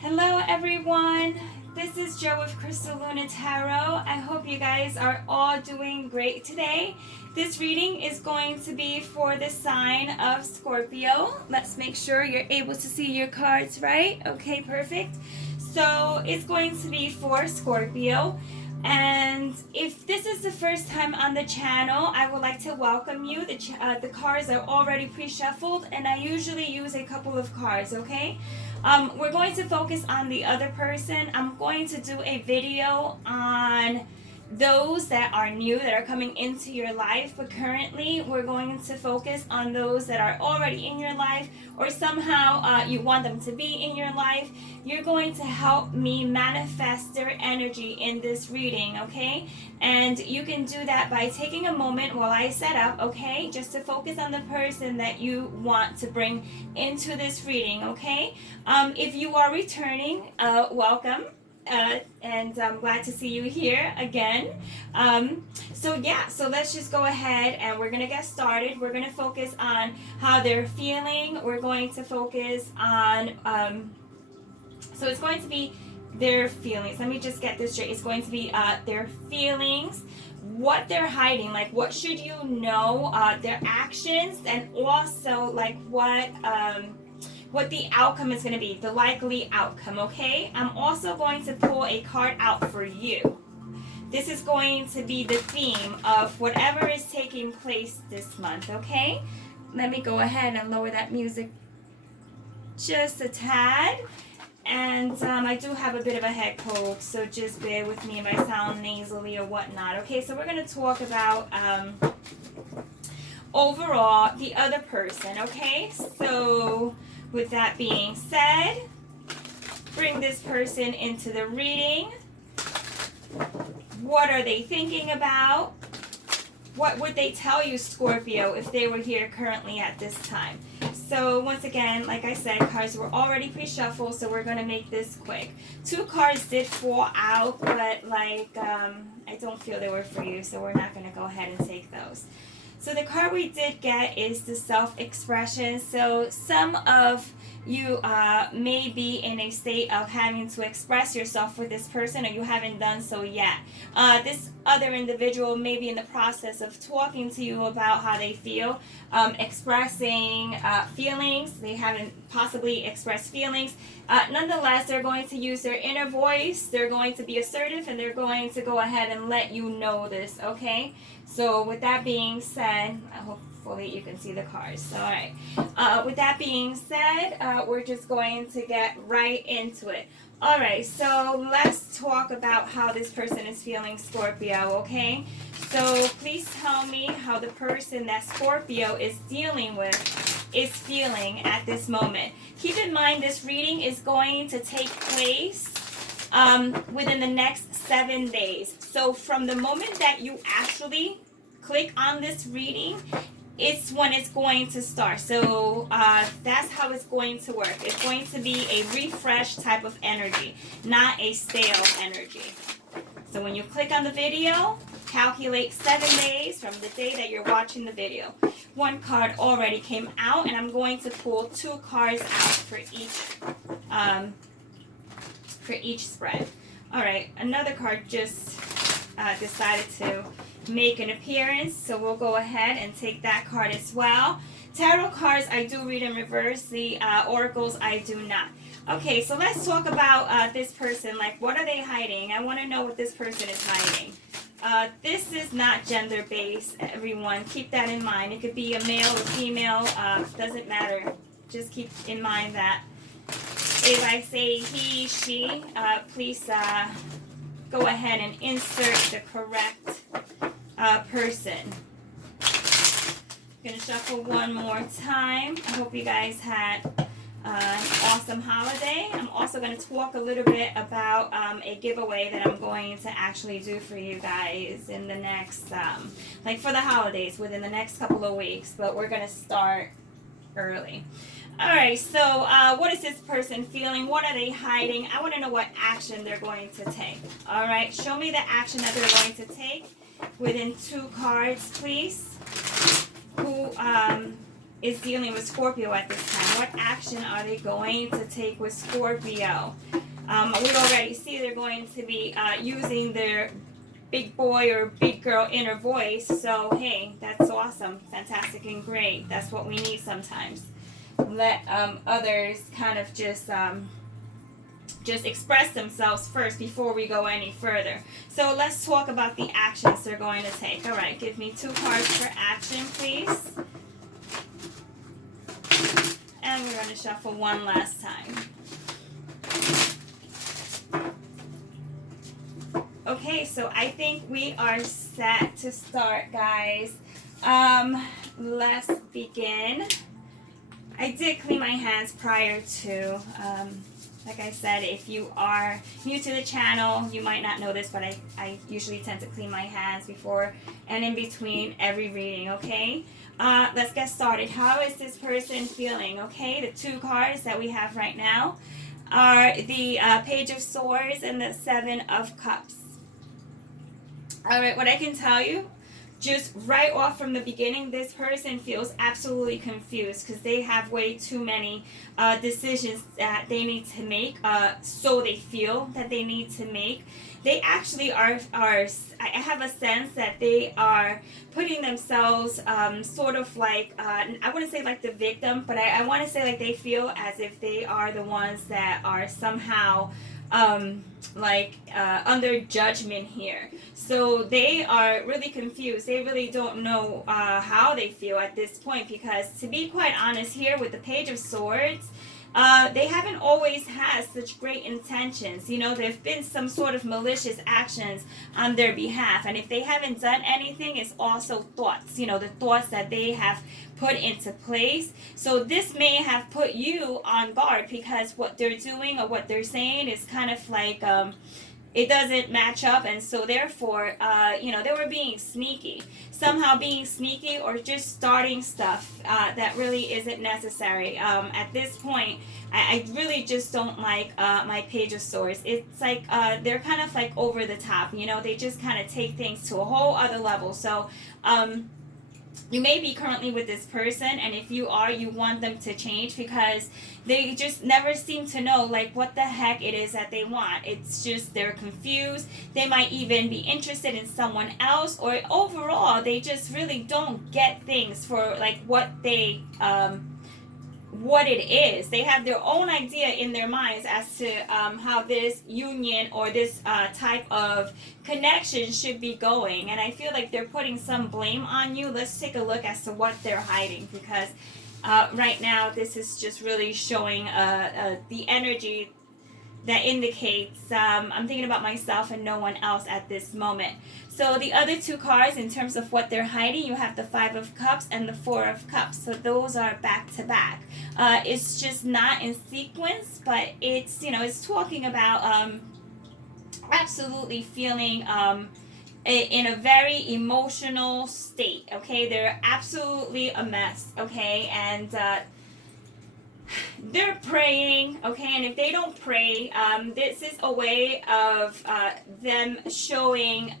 Hello everyone, this is Joe with Crystal Luna Tarot. I hope you guys are all doing great today. This reading is going to be for the sign of Scorpio. Let's make sure you're able to see your cards right. Okay, perfect. So it's going to be for Scorpio. And if this is the first time on the channel, I would like to welcome you. The cards are already pre-shuffled, and I usually use a couple of cards, okay? We're going to focus on the other person. I'm going to do a video on those that are new, that are coming into your life, but currently we're going to focus on those that are already in your life, or somehow you want them to be in your life. You're going to help me manifest their energy in this reading, okay? And you can do that by taking a moment while I set up, okay? Just to focus on the person that you want to bring into this reading, okay? If you are returning, welcome. And I'm glad to see you here again. So let's just go ahead and we're going to get started. We're going to focus on how they're feeling. We're going to focus on, so it's going to be their feelings. Let me just get this straight. It's going to be their feelings, what they're hiding, like what should you know, their actions, and also like what the outcome is going to be, the likely outcome, okay? I'm also going to pull a card out for you. This is going to be the theme of whatever is taking place this month, okay? Let me go ahead and lower that music just a tad. And I do have a bit of a head cold, so just bear with me if I sound nasally or whatnot, okay? So we're going to talk about overall the other person, okay? So with that being said, bring this person into the reading. What are they thinking about? What would they tell you, Scorpio, if they were here currently at this time? So once again, like I said, cards were already pre-shuffled, so we're going to make this quick. 2 cards did fall out, but I don't feel they were for you, so we're not going to go ahead and take those. So the card we did get is the self-expression. So some of you may be in a state of having to express yourself with this person, or you haven't done so yet. This other individual may be in the process of talking to you about how they feel, expressing feelings. They haven't possibly expressed feelings. Nonetheless, they're going to use their inner voice. They're going to be assertive, and they're going to go ahead and let you know this, okay? So with that being said, hopefully you can see the cards. All right. With that being said, we're just going to get right into it. All right. So let's talk about how this person is feeling, Scorpio, okay? So please tell me how the person that Scorpio is dealing with is feeling at this moment. Keep in mind this reading is going to take place within the next 7 days. So from the moment that you actually click on this reading, it's when it's going to start. So that's how it's going to work. It's going to be a refresh type of energy, not a stale energy. So when you click on the video, calculate 7 days from the day that you're watching the video. 1 card already came out, and I'm going to pull 2 cards out for each spread. All right, another card just decided to make an appearance, so we'll go ahead and take that card as well. Tarot cards I do read in reverse. The oracles I do not. Okay, so let's talk about this person. Like, what are they hiding? I want to know what this person is hiding. This is not gender-based, everyone. Keep that in mind. It could be a male or female. Doesn't matter. Just keep in mind that if I say he, she, please go ahead and insert the correct person. I'm going to shuffle one more time. I hope you guys had an awesome holiday. I'm also going to talk a little bit about a giveaway that I'm going to actually do for you guys in the next, like for the holidays, within the next couple of weeks. But we're going to start early. All right, so what is this person feeling? What are they hiding? I want to know what action they're going to take. All right, show me the action that they're going to take within 2 cards, please. Who is dealing with Scorpio at this time? What action are they going to take with Scorpio? We already see they're going to be using their big boy or big girl inner voice. So, hey, that's awesome, fantastic, and great. That's what we need sometimes. Let others kind of just express themselves first before we go any further. So let's talk about the actions they're going to take. All right, give me 2 cards for action, please. And we're going to shuffle one last time. Okay, so I think we are set to start, guys. Let's begin. I did clean my hands prior to, like I said, if you are new to the channel, you might not know this, but I usually tend to clean my hands before and in between every reading, okay? Let's get started. How is this person feeling, okay? The 2 cards that we have right now are the Page of Swords and the 7 of Cups. All right, what I can tell you, just right off from the beginning, this person feels absolutely confused because they have way too many decisions that they need to make, so they feel that they need to make. They actually are I have a sense that they are putting themselves sort of like, I wouldn't say like the victim, but I want to say like they feel as if they are the ones that are somehow under judgment here. So they are really confused. They really don't know how they feel at this point, because to be quite honest here with the Page of Swords, they haven't always had such great intentions. You know, there have been some sort of malicious actions on their behalf. And if they haven't done anything, it's also thoughts, you know, the thoughts that they have put into place. So this may have put you on guard because what they're doing or what they're saying is kind of like, it doesn't match up, and so therefore, you know, they were being sneaky. Somehow being sneaky or just starting stuff that really isn't necessary. At this point, I really just don't like my Page of Swords. It's like they're kind of like over the top, you know, they just kind of take things to a whole other level. So, you may be currently with this person, and if you are, you want them to change because they just never seem to know like what the heck it is that they want. It's just they're confused. They might even be interested in someone else, or overall they just really don't get things for like what it is. They have their own idea in their minds as to how this union or this type of connection should be going, and I feel like they're putting some blame on you. Let's take a look as to what they're hiding, because right now this is just really showing the energy that indicates I'm thinking about myself and no one else at this moment. So the other 2 cards in terms of what they're hiding, you have the 5 of Cups and the 4 of Cups. So those are back to back. It's just not in sequence, but it's, you know, it's talking about absolutely feeling in a very emotional state, okay? They're absolutely a mess, okay? And they're praying, okay? And if they don't pray, this is a way of them showing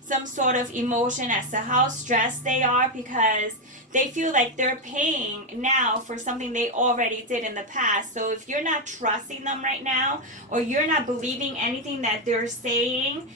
some sort of emotion as to how stressed they are, because they feel like they're paying now for something they already did in the past. So if you're not trusting them right now, or you're not believing anything that they're saying,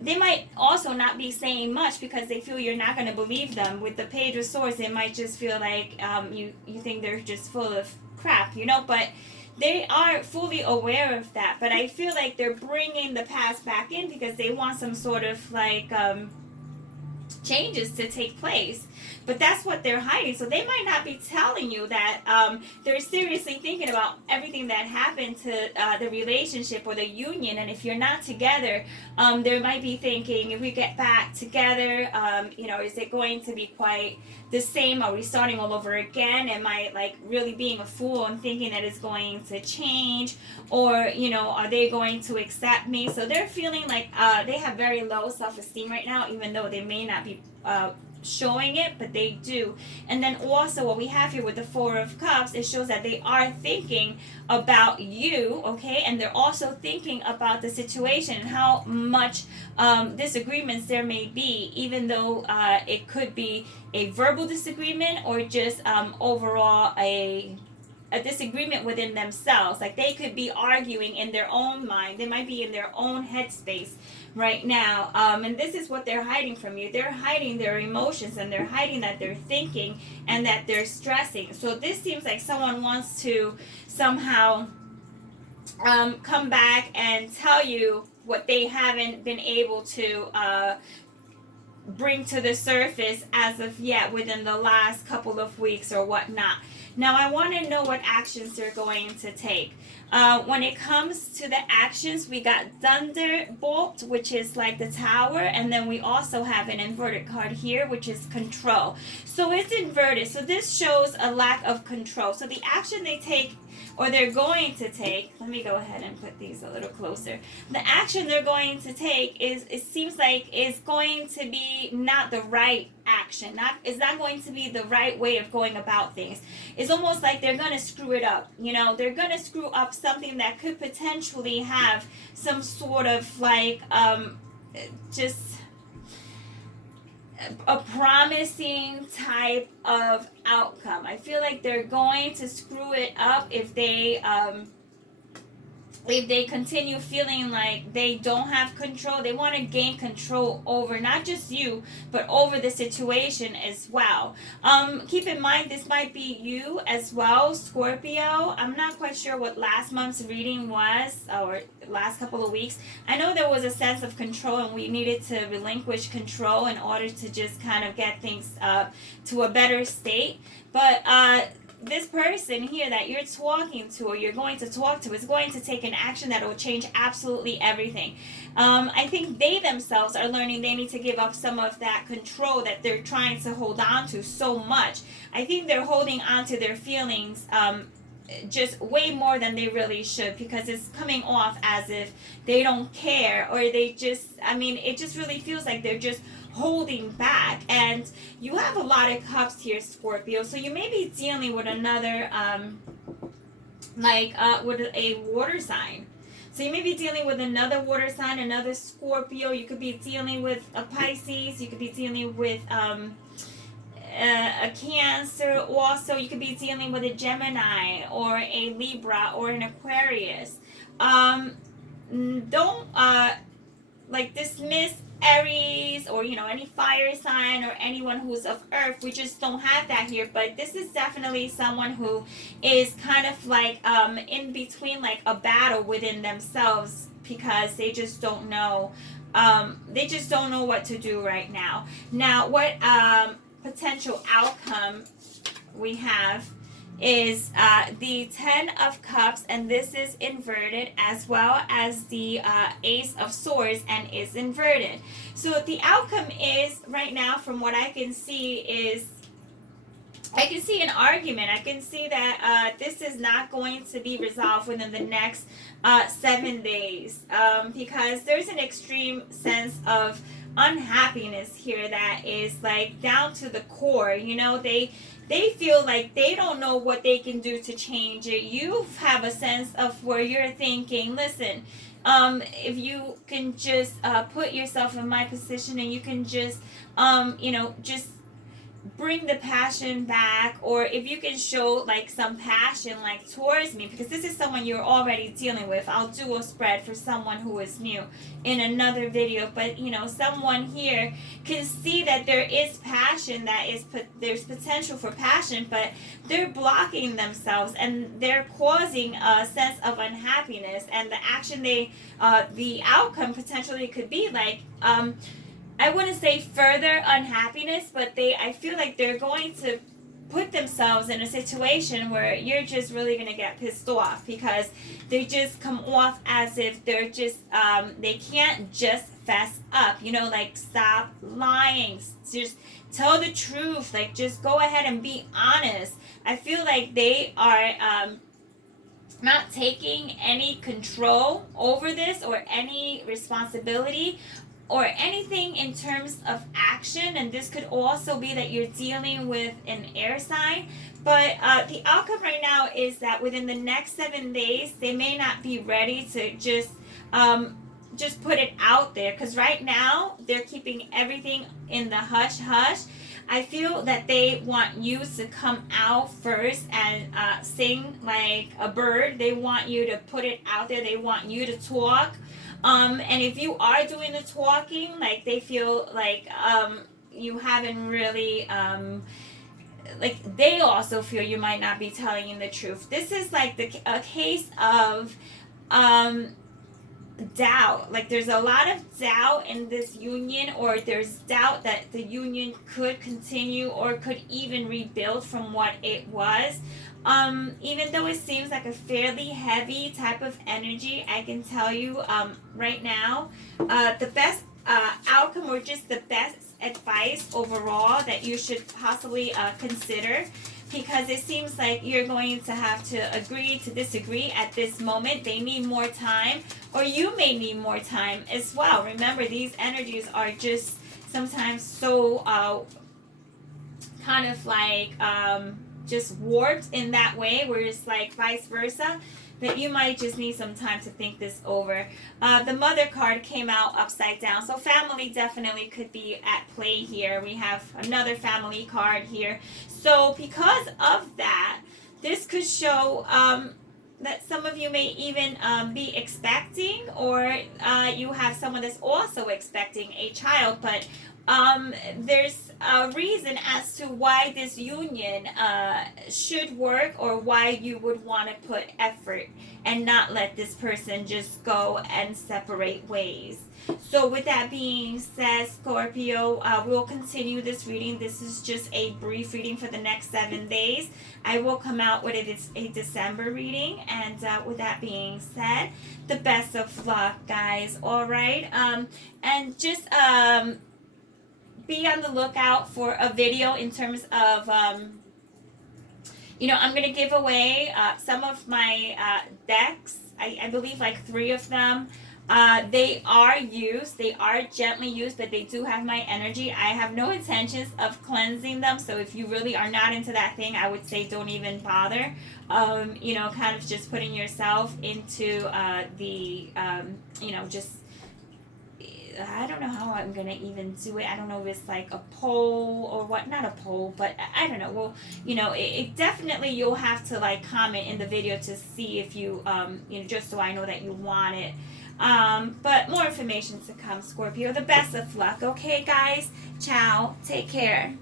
they might also not be saying much because they feel you're not going to believe them. With the Page of Swords, it might just feel like you think they're just full of crap, you know, but they are fully aware of that. But I feel like they're bringing the past back in because they want some sort of like changes to take place. But that's what they're hiding. So they might not be telling you that they're seriously thinking about everything that happened to the relationship or the union. And if you're not together, they might be thinking, if we get back together, you know, is it going to be quite the same? Are we starting all over again? Am I like really being a fool and thinking that it's going to change? Or, you know, are they going to accept me? So they're feeling like they have very low self-esteem right now, even though they may not be showing it, but they do. And then also what we have here with the Four of Cups, it shows that they are thinking about you, okay, and they're also thinking about the situation and how much disagreements there may be, even though it could be a verbal disagreement or just overall a disagreement within themselves. Like they could be arguing in their own mind. They might be in their own headspace right now. And this is what they're hiding from you. They're hiding their emotions, and they're hiding that they're thinking and that they're stressing. So this seems like someone wants to somehow come back and tell you what they haven't been able to bring to the surface as of yet within the last couple of weeks or whatnot. Now, I want to know what actions they're going to take. When it comes to the actions, we got Thunderbolt, which is like the tower, and then we also have an inverted card here, which is control. So it's inverted. So this shows a lack of control. So the action they take, or they're going to take, let me go ahead and put these a little closer. The action they're going to take is, it seems like, is going to be not the right action. It's not going to be the right way of going about things. It's almost like they're going to screw it up. You know, they're going to screw up something that could potentially have some sort of like just a promising type of outcome. I feel like they're going to screw it up if they continue feeling like they don't have control. They want to gain control over not just you, but over the situation as well. Keep in mind, this might be you as well, Scorpio. I'm not quite sure what last month's reading was, or last couple of weeks. I know there was a sense of control, and we needed to relinquish control in order to just kind of get things to a better state. But this person here that you're talking to, or you're going to talk to, is going to take an action that will change absolutely everything. I think they themselves are learning they need to give up some of that control that they're trying to hold on to so much. I think they're holding on to their feelings just way more than they really should, because it's coming off as if they don't care, or they just, I mean, it just really feels like they're just holding back. And you have a lot of cups here, Scorpio, so you may be dealing with another with a water sign. So you may be dealing with another water sign, another Scorpio. You could be dealing with a Pisces. You could be dealing with a Cancer. Also, you could be dealing with a Gemini or a Libra or an Aquarius. Don't dismiss Aries, or any fire sign, or anyone who's of earth. We just don't have that here. But this is definitely someone who is kind of like in between, like a battle within themselves, because they just don't know what to do right now. Now, what potential outcome we have is the Ten of Cups, and this is inverted, as well as the Ace of Swords, and is inverted. So the outcome is, right now, from what I can see, is I can see an argument. I can see that this is not going to be resolved within the next 7 days, because there's an extreme sense of unhappiness here that is like down to the core. They feel like they don't know what they can do to change it. You have a sense of where you're thinking, listen, if you can just put yourself in my position, and you can just just bring the passion back, or if you can show like some passion like towards me, because this is someone you're already dealing with. I'll do a spread for someone who is new in another video, but someone here can see that there is passion, there's potential for passion, but they're blocking themselves, and they're causing a sense of unhappiness. And the action the outcome potentially could be like I wouldn't say further unhappiness, but I feel like they're going to put themselves in a situation where you're just really going to get pissed off, because they just come off as if they're just, they can't just fess up, like stop lying, just tell the truth, like just go ahead and be honest. I feel like they are not taking any control over this or any responsibility or anything in terms of action, and this could also be that you're dealing with an air sign. But the outcome right now is that within the next 7 days, they may not be ready to just put it out there, because right now they're keeping everything in the hush hush. I feel that they want you to come out first and sing like a bird. They want you to put it out there. They want you to talk. And if you are doing the talking, like they feel like you haven't really like they also feel you might not be telling you the truth. This is like a case of doubt. Like there's a lot of doubt in this union, or there's doubt that the union could continue or could even rebuild from what it was. Even though it seems like a fairly heavy type of energy, I can tell you right now, the best outcome, or just the best advice overall that you should possibly consider, because it seems like you're going to have to agree to disagree at this moment. They need more time, or you may need more time as well. Remember, these energies are just sometimes so kind of like just warped in that way, where it's like vice versa, that you might just need some time to think this over. The Mother card came out upside down, so family definitely could be at play here. We have another family card here. So because of that, this could show that some of you may even be expecting, or you have someone that's also expecting a child, but there's a reason as to why this union should work, or why you would want to put effort and not let this person just go and separate ways. So with that being said, Scorpio, we'll continue this reading. This is just a brief reading for the next 7 days. I will come out with a December reading. And with that being said, the best of luck, guys. All right. And just be on the lookout for a video in terms of I'm going to give away some of my decks. I believe like 3 of them. They are used. They are gently used, but they do have my energy. I have no intentions of cleansing them. So if you really are not into that thing, I would say don't even bother. Kind of just putting yourself into just I don't know how I'm gonna even do it. I don't know if it's like a poll or what. Not a poll, but I don't know. Well, it definitely, you'll have to like comment in the video to see if you just so I know that you want it. But more information to come, Scorpio. The best of luck. Okay, guys. Ciao. Take care.